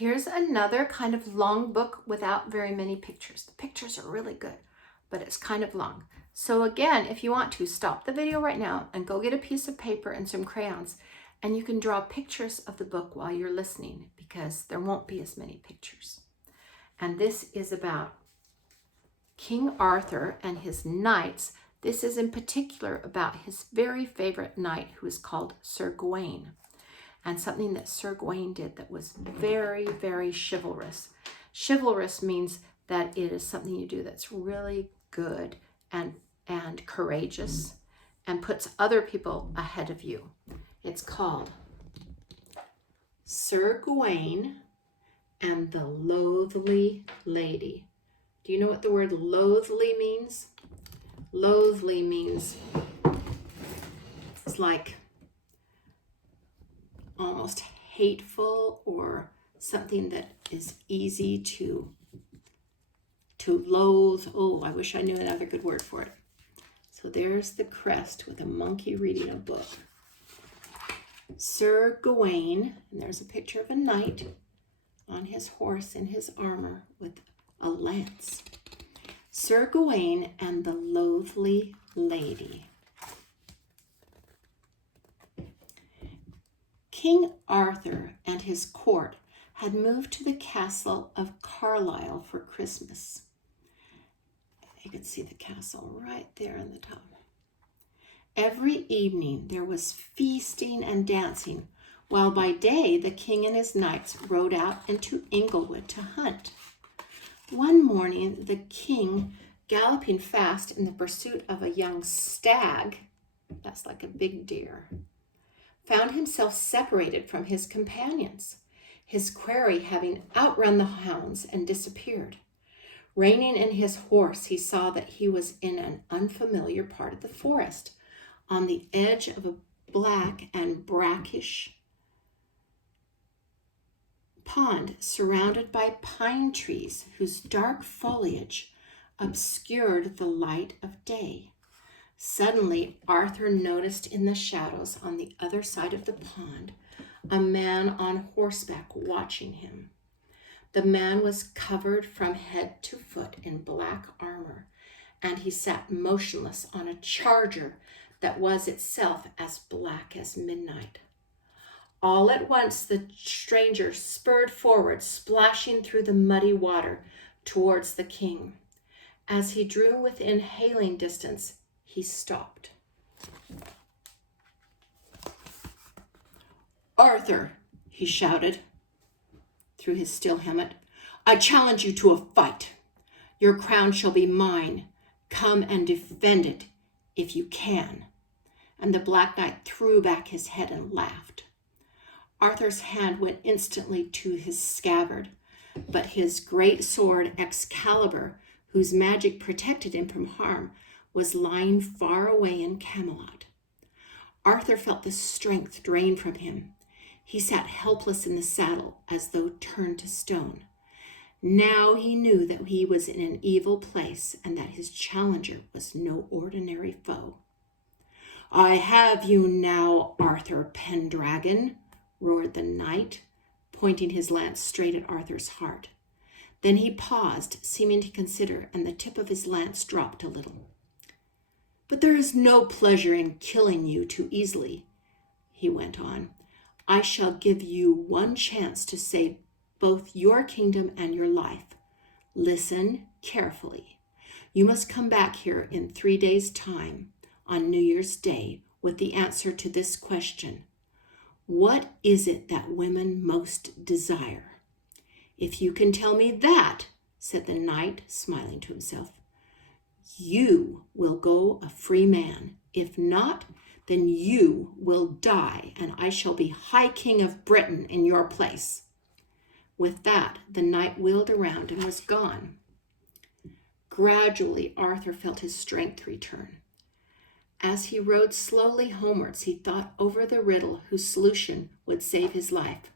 Here's another kind of long book without very many pictures. The pictures are really good, but it's kind of long. So again, if you want to, stop the video right now and go get a piece of paper and some crayons, and you can draw pictures of the book while you're listening, because there won't be as many pictures. And this is about King Arthur and his knights. This is in particular about his very favorite knight, who is called Sir Gawain, and something that Sir Gawain did that was very, very chivalrous. Chivalrous means that it is something you do that's really good and courageous and puts other people ahead of you. It's called Sir Gawain and the Loathly Lady. Do you know what the word loathly means? Loathly means it's like almost hateful, or something that is easy to loathe. Oh, I wish I knew another good word for it. So there's the crest with a monkey reading a book. Sir Gawain, and there's a picture of a knight on his horse in his armor with a lance. Sir Gawain and the Loathly Lady. King Arthur and his court had moved to the castle of Carlisle for Christmas. You can see the castle right there on the top. Every evening there was feasting and dancing, while by day the king and his knights rode out into Inglewood to hunt. One morning the king, galloping fast in the pursuit of a young stag, that's like a big deer, found himself separated from his companions, his quarry having outrun the hounds and disappeared. Reining in his horse, he saw that he was in an unfamiliar part of the forest, on the edge of a black and brackish pond surrounded by pine trees whose dark foliage obscured the light of day. Suddenly, Arthur noticed in the shadows on the other side of the pond a man on horseback watching him. The man was covered from head to foot in black armor, and he sat motionless on a charger that was itself as black as midnight. All at once the stranger spurred forward, splashing through the muddy water towards the king. As he drew within hailing distance, he stopped. "Arthur," he shouted through his steel helmet, "I challenge you to a fight. Your crown shall be mine. Come and defend it if you can." And the Black Knight threw back his head and laughed. Arthur's hand went instantly to his scabbard, but his great sword Excalibur, whose magic protected him from harm, was lying far away in Camelot. Arthur felt the strength drain from him. He sat helpless in the saddle as though turned to stone. Now he knew that he was in an evil place and that his challenger was no ordinary foe. "I have you now, Arthur Pendragon," roared the knight, pointing his lance straight at Arthur's heart. Then he paused, seeming to consider, and the tip of his lance dropped a little. "But there is no pleasure in killing you too easily," he went on. "I shall give you one chance to save both your kingdom and your life. Listen carefully. You must come back here in 3 days' time, on New Year's Day, with the answer to this question. What is it that women most desire? If you can tell me that," said the knight, smiling to himself, "you will go a free man. If not, then you will die, and I shall be High King of Britain in your place." With that, the knight wheeled around and was gone. Gradually, Arthur felt his strength return. As he rode slowly homewards, he thought over the riddle whose solution would save his life.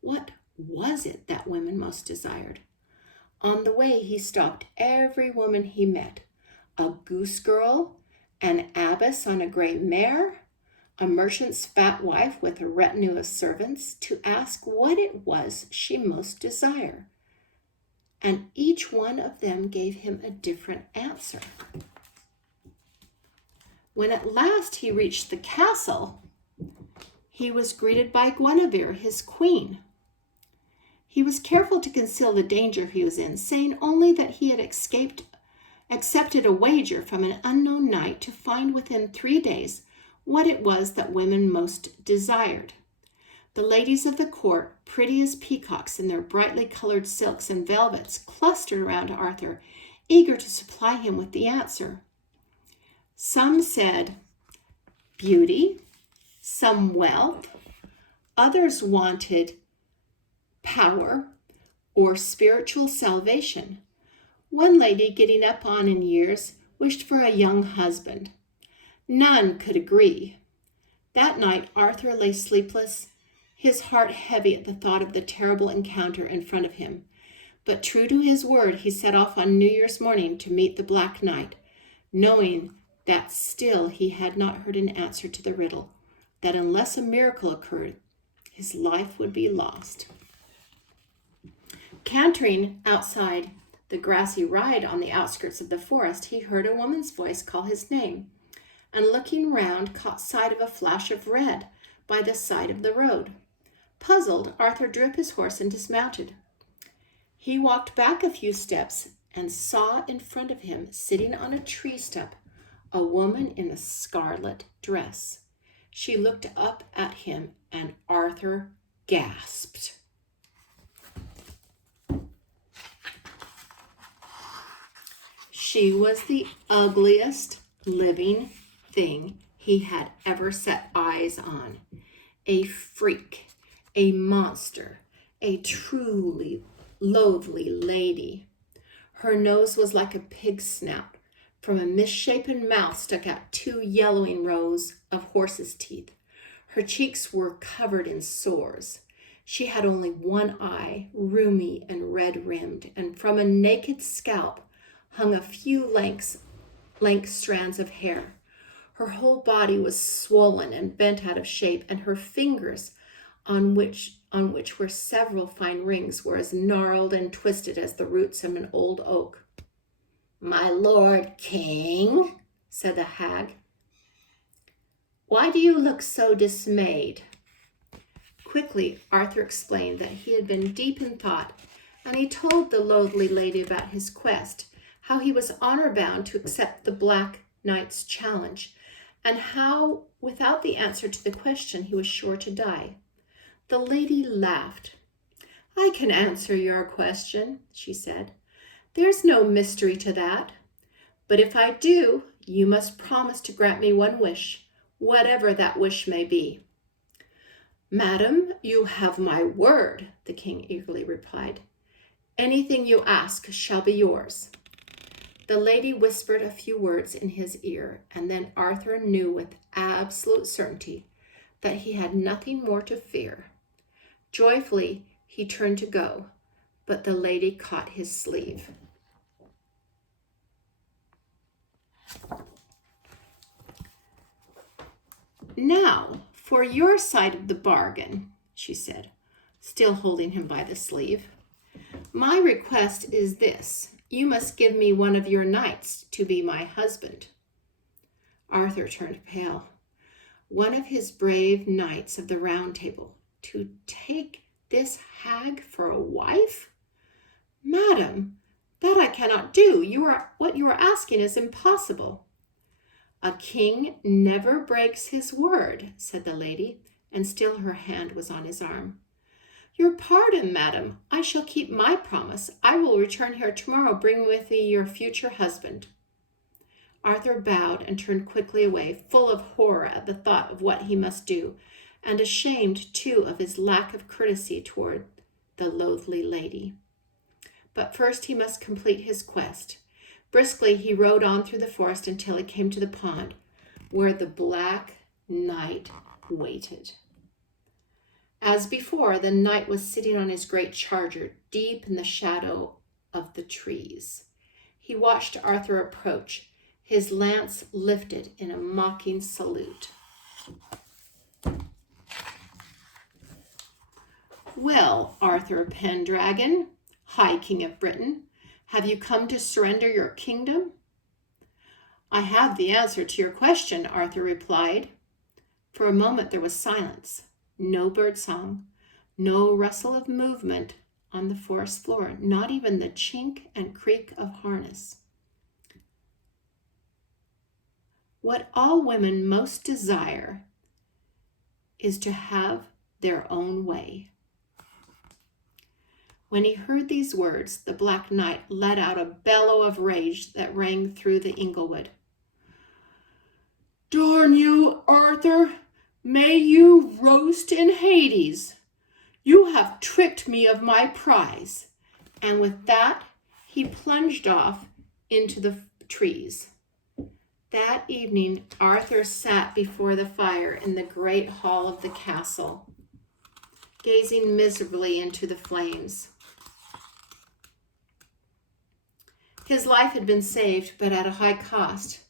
What was it that women most desired? On the way, he stopped every woman he met. A goose girl, an abbess on a gray mare, a merchant's fat wife with a retinue of servants, to ask what it was she most desired. And each one of them gave him a different answer. When at last he reached the castle, he was greeted by Guinevere, his queen. He was careful to conceal the danger he was in, saying only that he had accepted a wager from an unknown knight to find within 3 days what it was that women most desired. The ladies of the court, pretty as peacocks in their brightly colored silks and velvets, clustered around Arthur, eager to supply him with the answer. Some said beauty, some wealth, others wanted power or spiritual salvation. One lady, getting up on in years, wished for a young husband. None could agree. That night Arthur lay sleepless, his heart heavy at the thought of the terrible encounter in front of him. But true to his word, he set off on New Year's morning to meet the Black Knight, knowing that still he had not heard an answer to the riddle, that unless a miracle occurred, his life would be lost. Cantering outside the grassy ride on the outskirts of the forest, he heard a woman's voice call his name, and looking round, caught sight of a flash of red by the side of the road. Puzzled, Arthur drew up his horse and dismounted. He walked back a few steps and saw in front of him, sitting on a tree stump, a woman in a scarlet dress. She looked up at him, and Arthur gasped. She was the ugliest living thing he had ever set eyes on. A freak, a monster, a truly loathly lady. Her nose was like a pig's snout. From a misshapen mouth stuck out 2 yellowing rows of horse's teeth. Her cheeks were covered in sores. She had only one eye, rheumy and red-rimmed, and from a naked scalp hung a few lank strands of hair. Her whole body was swollen and bent out of shape, and her fingers, on which were several fine rings, were as gnarled and twisted as the roots of an old oak. "My lord king," said the hag, "why do you look so dismayed?" Quickly, Arthur explained that he had been deep in thought, and he told the Loathly lady about his quest, how he was honor-bound to accept the Black Knight's challenge, and how, without the answer to the question, he was sure to die. The lady laughed. "I can answer your question," she said. "There's no mystery to that. But if I do, you must promise to grant me one wish, whatever that wish may be." "Madam, you have my word," the king eagerly replied. "Anything you ask shall be yours." The lady whispered a few words in his ear, and then Arthur knew with absolute certainty that he had nothing more to fear. Joyfully, he turned to go, but the lady caught his sleeve. "Now, for your side of the bargain," she said, still holding him by the sleeve. "My request is this. You must give me one of your knights to be my husband." Arthur turned pale. One of his brave knights of the Round Table to take this hag for a wife? "Madam, that I cannot do. What you are asking is impossible." "A king never breaks his word," said the lady, and still her hand was on his arm. "Your pardon, madam. I shall keep my promise. I will return here tomorrow, bringing with me your future husband." Arthur bowed and turned quickly away, full of horror at the thought of what he must do, and ashamed, too, of his lack of courtesy toward the Loathly lady. But first he must complete his quest. Briskly he rode on through the forest until he came to the pond, where the Black Knight waited. As before, the knight was sitting on his great charger, deep in the shadow of the trees. He watched Arthur approach, his lance lifted in a mocking salute. Well, Arthur Pendragon, High King of Britain, have you come to surrender your kingdom? I have the answer to your question, Arthur replied. For a moment there was silence, no birdsong, no rustle of movement on the forest floor, not even the chink and creak of harness. What all women most desire is to have their own way. When he heard these words, the Black Knight let out a bellow of rage that rang through the Inglewood. Darn you, Arthur! May you roast in Hades! You have tricked me of my prize. And with that, he plunged off into the trees. That evening, Arthur sat before the fire in the great hall of the castle, gazing miserably into the flames. His life had been saved, but at a high cost.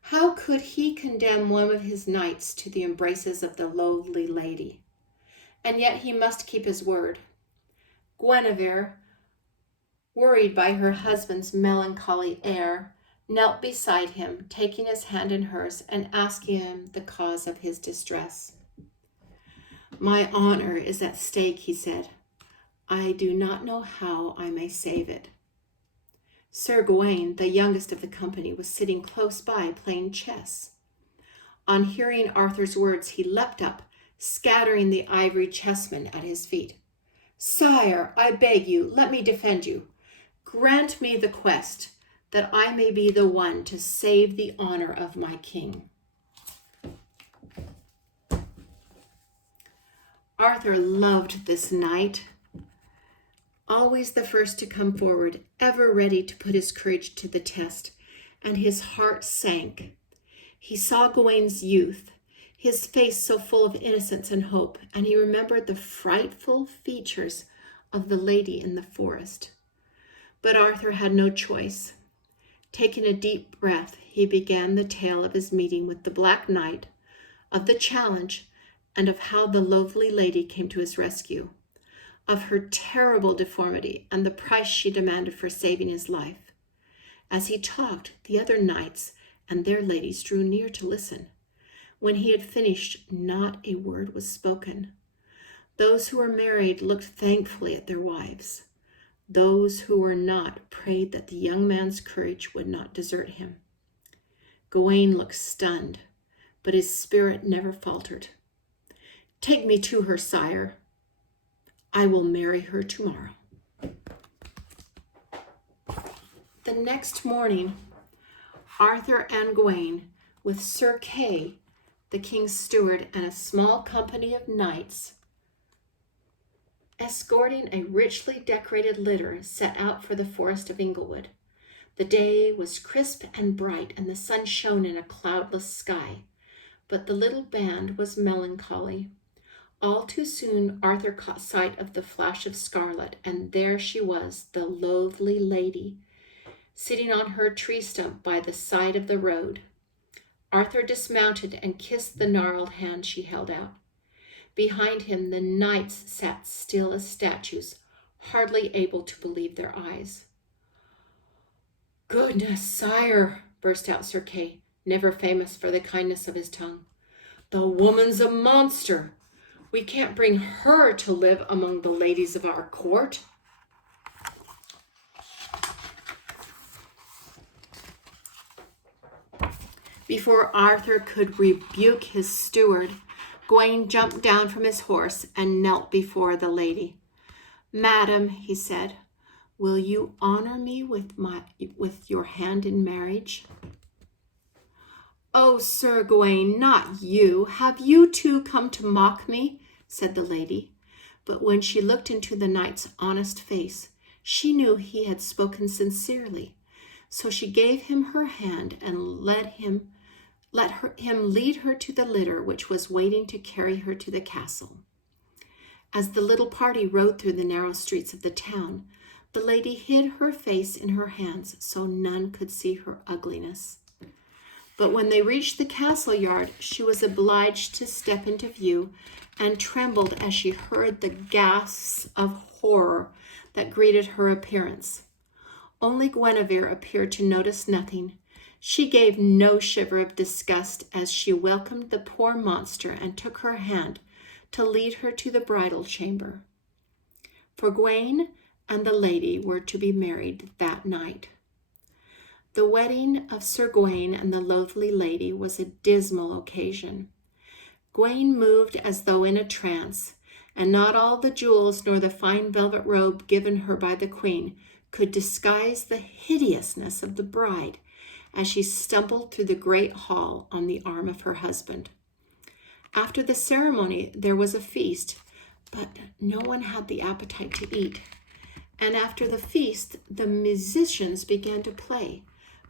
How could he condemn one of his knights to the embraces of the Loathly lady? And yet he must keep his word. Guinevere, worried by her husband's melancholy air, knelt beside him, taking his hand in hers and asking him the cause of his distress. My honor is at stake, he said. I do not know how I may save it. Sir Gawain, the youngest of the company, was sitting close by playing chess. On hearing Arthur's words, he leapt up, scattering the ivory chessmen at his feet. Sire, I beg you, let me defend you. Grant me the quest, that I may be the one to save the honor of my king. Arthur loved this knight, always the first to come forward, ever ready to put his courage to the test, and his heart sank. He saw Gawain's youth, his face so full of innocence and hope, and he remembered the frightful features of the lady in the forest. But Arthur had no choice. Taking a deep breath, he began the tale of his meeting with the Black Knight, of the challenge, and of how the Loathly lady came to his rescue, of her terrible deformity and the price she demanded for saving his life. As he talked, the other knights and their ladies drew near to listen. When he had finished, not a word was spoken. Those who were married looked thankfully at their wives. Those who were not prayed that the young man's courage would not desert him. Gawain looked stunned, but his spirit never faltered. Take me to her, sire. I will marry her tomorrow. The next morning, Arthur and Gawain, with Sir Kay, the king's steward, and a small company of knights, escorting a richly decorated litter, set out for the forest of Inglewood. The day was crisp and bright, and the sun shone in a cloudless sky, but the little band was melancholy. All too soon Arthur caught sight of the flash of scarlet, and there she was, the Loathly lady, sitting on her tree stump by the side of the road. Arthur dismounted and kissed the gnarled hand she held out. Behind him the knights sat still as statues, hardly able to believe their eyes. Goodness, sire, burst out Sir Kay, never famous for the kindness of his tongue. The woman's a monster. We can't bring her to live among the ladies of our court. Before Arthur could rebuke his steward, Gawain jumped down from his horse and knelt before the lady. Madam, he said, will you honor me with your hand in marriage? Oh, Sir Gawain, not you. Have you too come to mock me? Said the lady. But when she looked into the knight's honest face, she knew he had spoken sincerely. So she gave him her hand and let him lead her to the litter which was waiting to carry her to the castle. As the little party rode through the narrow streets of the town, the lady hid her face in her hands so none could see her ugliness. But when they reached the castle yard, she was obliged to step into view and trembled as she heard the gasps of horror that greeted her appearance. Only Guinevere appeared to notice nothing. She gave no shiver of disgust as she welcomed the poor monster and took her hand to lead her to the bridal chamber. For Gawain and the lady were to be married that night. The wedding of Sir Gawain and the Loathly lady was a dismal occasion. Gawain moved as though in a trance, and not all the jewels nor the fine velvet robe given her by the queen could disguise the hideousness of the bride as she stumbled through the great hall on the arm of her husband. After the ceremony, there was a feast, but no one had the appetite to eat. And after the feast, the musicians began to play,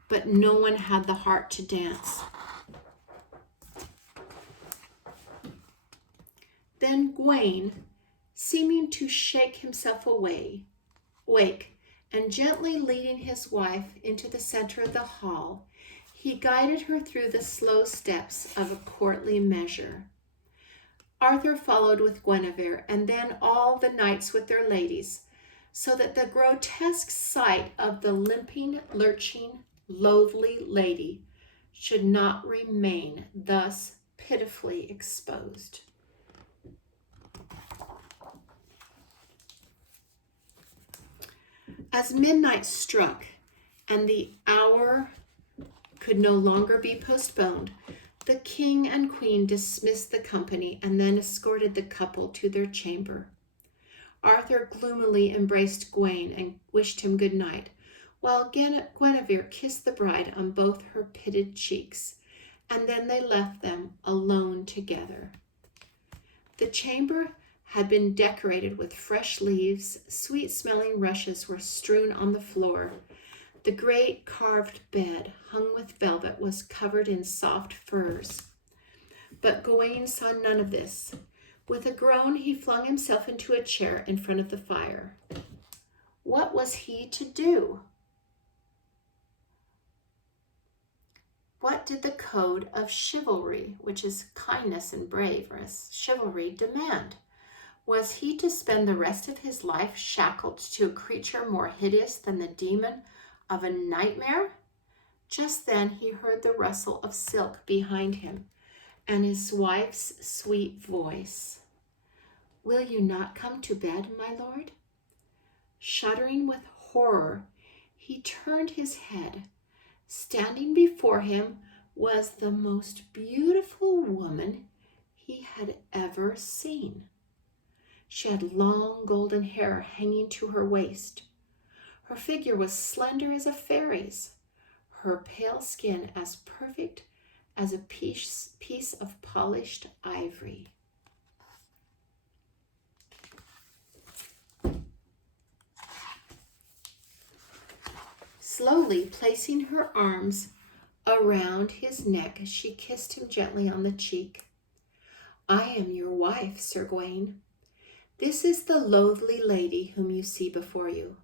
but no one had the heart to dance. Then Gawain, seeming to shake himself awake, and gently leading his wife into the center of the hall, he guided her through the slow steps of a courtly measure. Arthur followed with Guinevere, and then all the knights with their ladies, so that the grotesque sight of the limping, lurching, loathly lady should not remain thus pitifully exposed. As midnight struck and the hour could no longer be postponed, the king and queen dismissed the company and then escorted the couple to their chamber. Arthur gloomily embraced Gawain and wished him good night, while Guinevere kissed the bride on both her pitted cheeks, and then they left them alone together. The chamber had been decorated with fresh leaves, sweet-smelling rushes were strewn on the floor. The great carved bed, hung with velvet, was covered in soft furs. But Gawain saw none of this. With a groan, he flung himself into a chair in front of the fire. What was he to do? What did the code of chivalry, which is kindness and braveness, chivalry, demand? Was he to spend the rest of his life shackled to a creature more hideous than the demon of a nightmare? Just then he heard the rustle of silk behind him and his wife's sweet voice. "Will you not come to bed, my lord?" Shuddering with horror, he turned his head. Standing before him was the most beautiful woman he had ever seen. She had long golden hair hanging to her waist. Her figure was slender as a fairy's, her pale skin as perfect as a piece of polished ivory. Slowly placing her arms around his neck, she kissed him gently on the cheek. "I am your wife, Sir Gawain. This is the Loathly lady whom you see before you.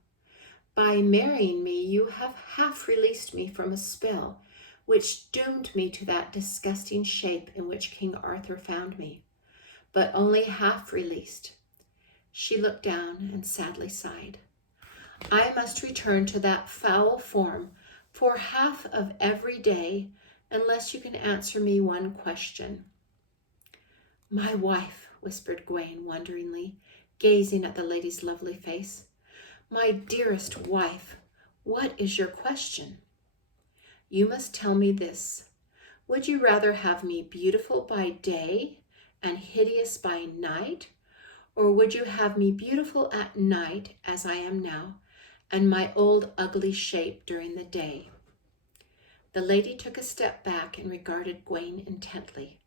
By marrying me, you have half released me from a spell which doomed me to that disgusting shape in which King Arthur found me, but only half released." She looked down and sadly sighed. "I must return to that foul form for half of every day unless you can answer me one question." "My wife," whispered Gawain wonderingly, gazing at the lady's lovely face. "My dearest wife, what is your question?" "You must tell me this. Would you rather have me beautiful by day and hideous by night, or would you have me beautiful at night, as I am now, and my old ugly shape during the day?" The lady took a step back and regarded Gawain intently.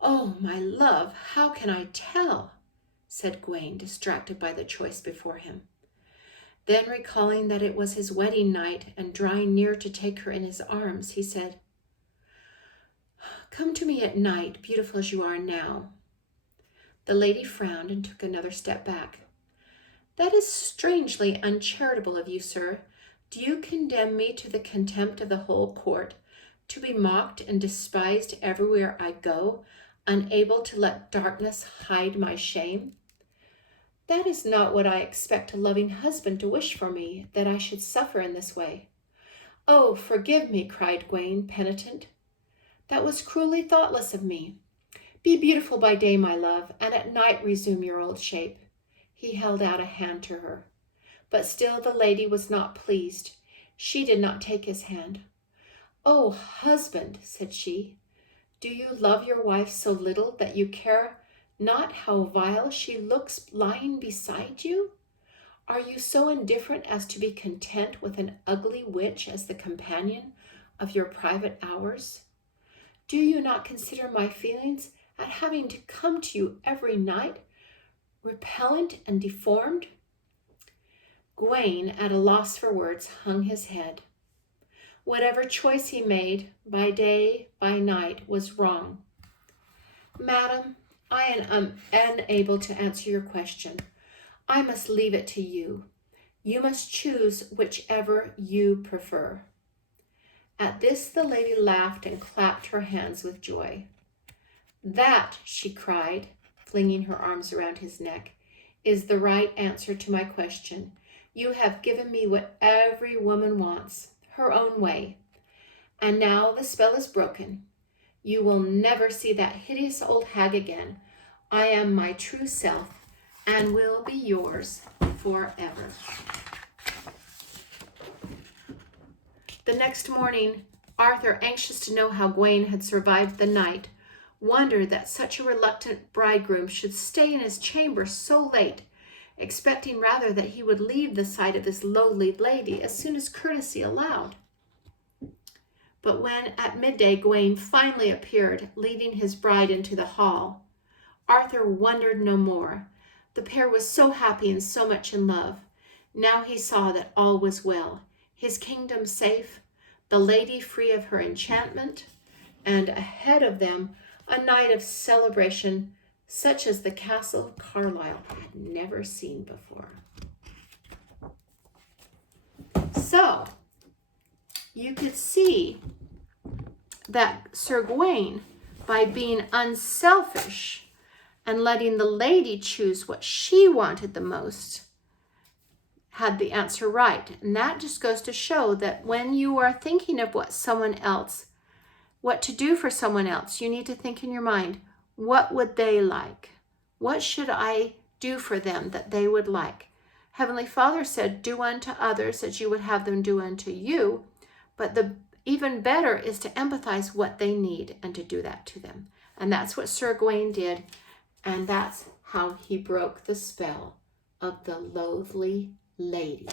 "Oh, my love, how can I tell?" said Gawain, distracted by the choice before him. Then, recalling that it was his wedding night and drawing near to take her in his arms, he said, "Come to me at night, beautiful as you are now." The lady frowned and took another step back. "That is strangely uncharitable of you, sir. Do you condemn me to the contempt of the whole court to be mocked and despised everywhere I go, unable to let darkness hide my shame? That is not what I expect a loving husband to wish for me, that I should suffer in this way. Oh, forgive me, cried Gawain, penitent. That was cruelly thoughtless of me. Be beautiful by day, my love, and at night resume your old shape. He held out a hand to her. But still the lady was not pleased. She did not take his hand. Oh, husband, said she, do you love your wife so little that you care not how vile she looks lying beside you? Are you so indifferent as to be content with an ugly witch as the companion of your private hours? Do you not consider my feelings at having to come to you every night, repellent and deformed? Gawain, at a loss for words, hung his head. Whatever choice he made, by day, by night, was wrong. Madam, I am unable to answer your question. I must leave it to you. You must choose whichever you prefer. At this the lady laughed and clapped her hands with joy. That, she cried, flinging her arms around his neck, is the right answer to my question. You have given me what every woman wants, her own way. And now the spell is broken. You will never see that hideous old hag again. I am my true self and will be yours forever. The next morning, Arthur, anxious to know how Gawain had survived the night, wondered that such a reluctant bridegroom should stay in his chamber so late, expecting rather that he would leave the sight of this lowly lady as soon as courtesy allowed. But when at midday Gawain finally appeared, leading his bride into the hall, Arthur wondered no more. The pair was so happy and so much in love. Now he saw that all was well, his kingdom safe, the lady free of her enchantment, and ahead of them a night of celebration such as the castle of Carlisle had never seen before. So, you could see that Sir Gawain, by being unselfish and letting the lady choose what she wanted the most, had the answer right. And that just goes to show that when you are thinking of what to do for someone else, you need to think in your mind, what would they like? What should I do for them that they would like? Heavenly Father said, do unto others as you would have them do unto you. But the even better is to empathize what they need and to do that to them. And that's what Sir Gawain did. And that's how he broke the spell of the Loathly lady.